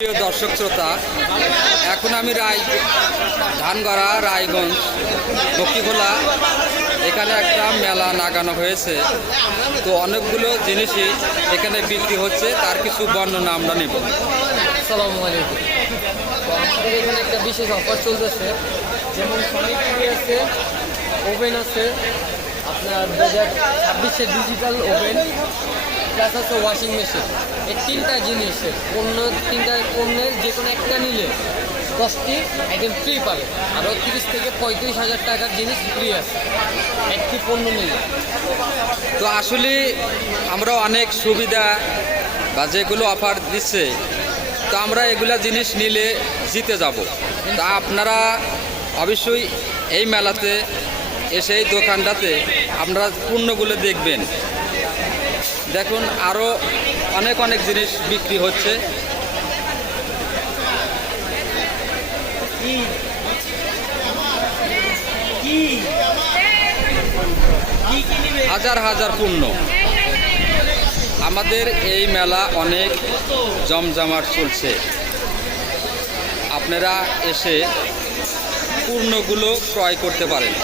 প্রিয় দর্শক শ্রোতা, এখন আমি ধানগড়া রায়গঞ্জ লক্ষ্মীখোলা এখানে একটা মেলা লাগানো হয়েছে। তো অনেকগুলো জিনিসই এখানে বিক্রি হচ্ছে, তার কিছু বর্ণনা আমরা নেব। আসসালামু আলাইকুম। তো আমাদের এখানে একটা বিশেষ অফার চলতেছে, যেমন সনিক টিভি আছে, ওভেন আছে, আপনার 2026-এর ডিজিটাল ওভেন, প্লাস আছে ওয়াশিং মেশিন। এই তিনটা জিনিসের তিনটা পণ্যের যে কোনো একটা নিলে 10টি আইটেম ফ্রি পাবে, আরও 30 থেকে 35,000 টাকার জিনিস ফ্রি আছে একটি পণ্য নিলে। তো আসলে আমরা অনেক সুবিধা বা যেগুলো অফার দিচ্ছে, তো আমরা এগুলা জিনিস নিলে জিতে যাব। তা আপনারা অবশ্যই এই মেলাতে এসে এই দোকানটাতে আপনারা পণ্যগুলো দেখবেন। দেখুন আরও অনেক অনেক জিনিস বিক্রি হচ্ছে। হাজার হাজার পণ্য। আমাদের এই মেলা অনেক জমজমাট চলছে। আপনারা এসে পণ্যগুলো ক্রয় করতে পারেন।